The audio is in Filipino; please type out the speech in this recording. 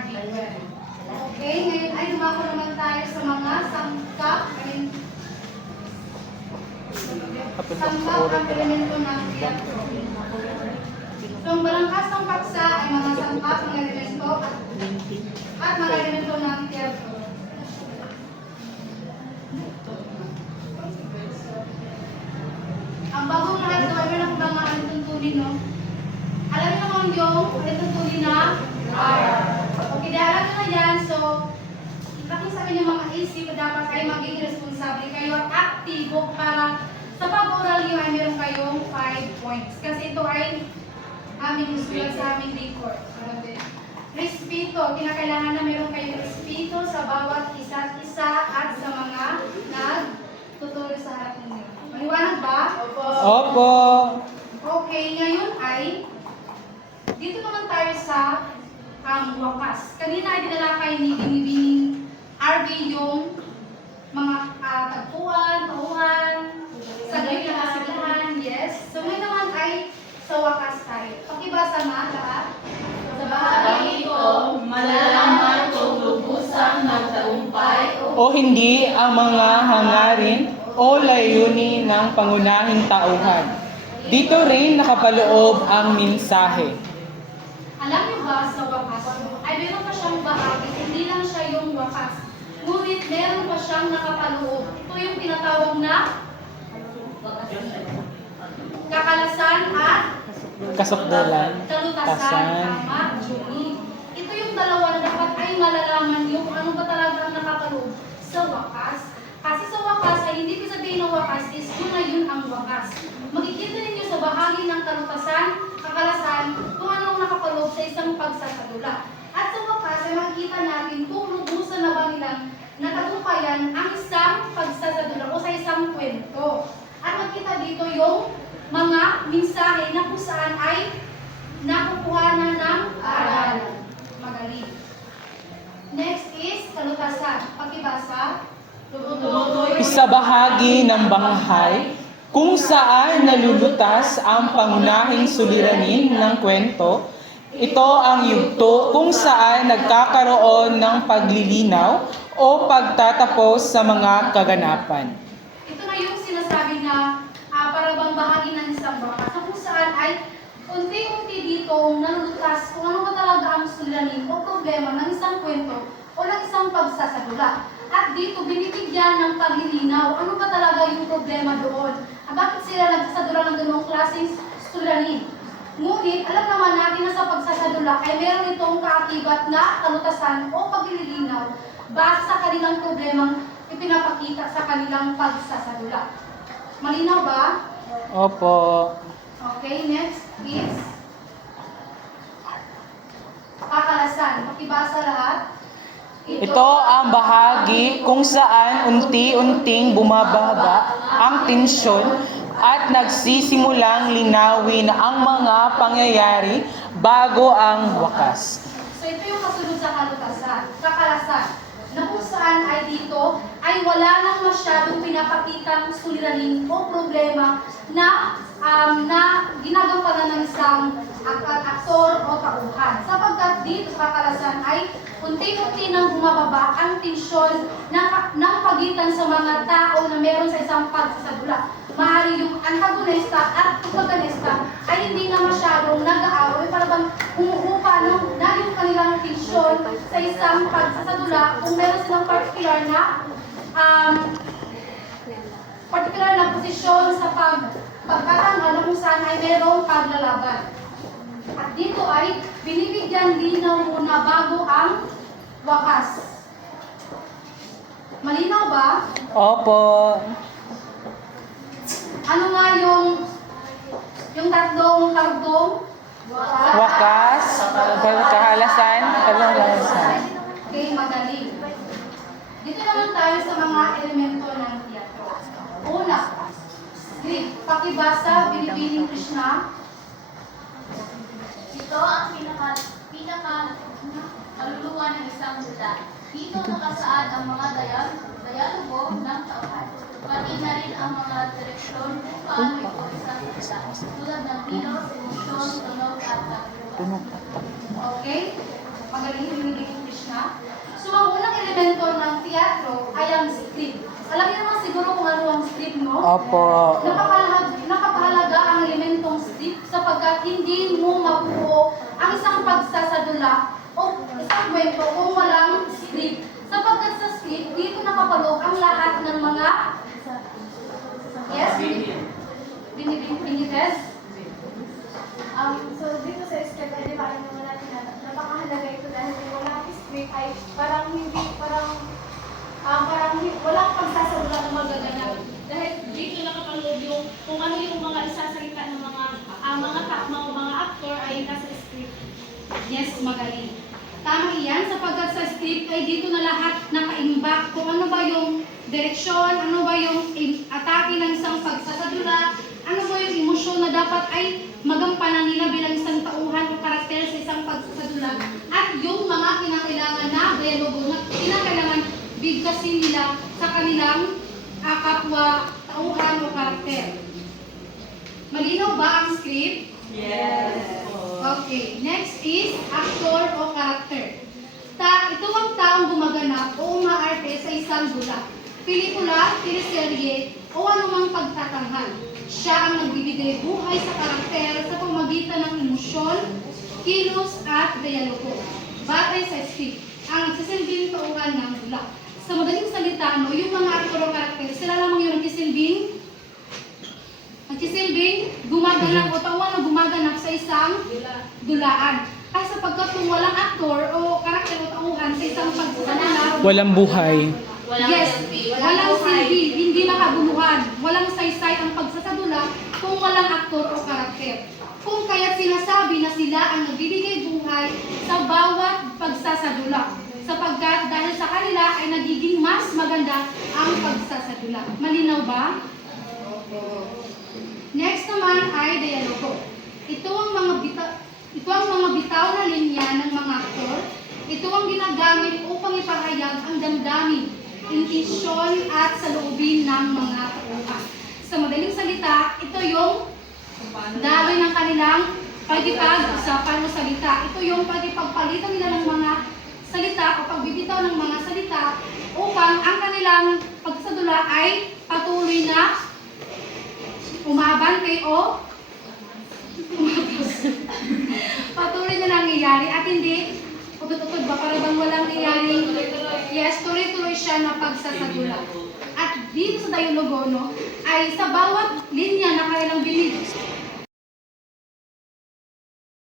RV. Okay, ngayon ay dumako naman tayo sa mga sangkap. Sangkap ang elemento ng teatro. So, ang balangkas ng paksa ay mga sangkap ng elemento at mga elemento ng teatro. Ang bagong lahat ko ay meron akong mga tuntunin, no? Alam niyo naman yung tuntunin na R. Okay, dahil alam niyo na yan, so bakit sa kanyang mga isip, dapat ay maging responsable kayo at aktibo para sa pag-oral niyo ay meron kayong 5 points. Kasi ito ay aming isulat sa aming record. Respeto, kinakailangan na meron kayong respeto sa bawat isa't isa at sa mga nagtuturo sa harap ninyo. Maliwanag ba? Opo. Okay, ngayon ay dito naman tayo sa wakas. Kanina ay dinalakay ni Binibining RV yung mga tagpuan, tauhan, sagay na kasigahan, yes. So ngayon naman ay sa wakas tayo. Pakibasa na lahat. Sa bahagi ito, malalaman kung lubusang nagtagumpay O hindi ang mga hangarin o layunin ng pangunahing tauhan. Dito rin nakapaloob ang mensahe. alam niyo ba sa wakas ay meron pa siyang bahagi, hindi lang siya yung wakas. Ngunit meron pa siyang nakapaloob. Ito yung tinatawag na kakalasan at Kasukdulan. kalutasan. Tama, Julie. Ito yung dalawa na dapat ay malalaman niyo kung ano ba talaga ang nakapaloob sa wakas. Kasi sa wakas ay hindi ko sabihin ng wakas is yun ang wakas. Makikita ninyo sa bahagi ng kalutasan, kakalasan, kung anong nakapaloob sa isang pagsasadula. At sa wakas ay makikita natin kung lubusan na ba nilang natagumpayan ang isang pagsasadula o sa isang kwento. At makita dito yung mga mensahe na kung saan ay nakukuhanan ng aral. Magaling. Next is kalutasan. Pakibasa. Isa bahagi ng banghay kung saan nalulutas ang pangunahing suliranin ng kwento. Ito ang yugto kung saan nagkakaroon ng paglilinaw o pagtatapos sa mga kaganapan. Ito na yung sinasabi na para bang bahagi ng isang bakas. Kung saan ay unti-unti dito nalulutas kung ano ba talaga ang suliranin o problema ng isang kwento o ng isang pagsasadula. At dito binibigyan ng paglilinaw ano ba talaga yung problema doon. Bakit sila nagsasadula ng ganung klaseng suliranin? Ngunit alam naman natin na sa pagsasadula ay meron itong kaakibat na kalutasan o paglilinaw base sa kanilang problemang ipinapakita sa kanilang pagsasadula. Malinaw ba? Opo. Okay, next is kakalasan. Pakibasa lahat. Ito ang bahagi kung saan unti-unting bumababa ang tensyon at nagsisimulang linawin ang mga pangyayari bago ang wakas. So ito yung kasunod sa kalutasan, kakalasan, na kung saan ay dito ay wala nang masyadong pinapakitang suliranin o problema na ginagampanan ng isang aktor o tauhan. Sapagkat dito sa kakalasan ay unti-unti nang bumababa ang tensyon ng pagitan sa mga tao na meron sa isang pagsasadula. Maaari yung antagonista at protagonista ay hindi na masyadong nag-aaway, parang umuupa na yung kanilang tensyon sa isang pagsasadula kung meron silang particular na posisyon sa pagkatangal na kung saan ay merong paglalaban. At dito ay binibigyan linaw muna bago ang wakas. Malinaw ba? Opo. Ano nga yung tatlong karugtong? Wakas, kakalasan, kalutasan. Okay, magaling. Dito naman tayo sa mga elemento ng teatro. Una, script. Pakibasa, Binibining Krishna. Ito ang kaluluwa ng isang dula. Dito nakasaad ang mga dialogo ng tauhan. Pati na rin ang mga direksyon kung paano ito isang dula. Tulad ng kilos, emosyon, tunog at pagluwa. Okay? Magaling yung English na. So, ang unang elemento ng teatro ay ang script. Alam niyo naman siguro kung ano ang script, no? Opo. Napakahalaga ang elementong script sapagkat hindi mo mabuo ang isang pagsasadula o isang kwento kung walang script. Sapagkat sa script, dito nakapaloob ang lahat ng mga... Yes? Binites? So dito sa script ay di ba alam naman natin na napakahalaga ito dahil kung wala ang script ay parang walang pagsasadula ng magaganap. Dahil dito nakapaloob yung kung ano yung mga isasalita ng mga actor ay nasa script. Yes, magaling. Tama iyan, sapagkat sa script ay dito na lahat nakaimbak kung ano ba yung direksyon, ano ba yung atake ng isang pagsasadula, ano ba yung emosyon na dapat ay magampanan nila bilang isang tauhan o karakter sa isang pagsasadula, at yung mga kinakailangan na dialogo na kinakailangan bigkasin nila sa kanilang kapwa tauhan o karakter. Malinaw ba ang script? Yes. Okay, next is actor o character. Ito ang taong gumaganap o umaarte sa isang dula, pelikula, teleserye, o anumang pagtatanghal. Siya ang nagbibigay buhay sa karakter sa pamagitan ng emosyon, kilos, at dialogo. Batay sa script, ang nagsisilbing tauhan ng dula. Sa madaling salita, no, yung mga actor o karakter, sila lamang yung nagsisilbing gumaganap o tauhan na gumaganap sa isang dulaan. Ay sapagkat kung walang aktor o karakter o tauhan sa isang pagsasadula, Walang buhay. walang silbi, hindi nakabuluhan, walang saysay ang pagsasadula kung walang aktor o karakter. Kung kaya't sinasabi na sila ang nagbibigay buhay sa bawat pagsasadula, sapagkat dahil sa kanila ay nagiging mas maganda ang pagsasadula. Malinaw ba? Next naman ay dialogo. Ito ang mga bitaw na linya ng mga aktor. Ito ang ginagamit upang ipahayag ang damdamin, intensyon at saloobin ng mga tauhan. Sa madaling salita, ito yung daloy ng kanilang pagkipag-usapan o salita. Ito yung pagkipagpalitan nila ng mga salita o pagbibitaw ng mga salita upang ang kanilang pagsasadula ay patuloy na umabante o patuloy na nangyayari at hindi utod-utod ba para bang walang nangyayari. Yes, tuloy-tuloy siya na pagsasadula. At dito sa dialogo, no, ay sa bawat linya na kanilang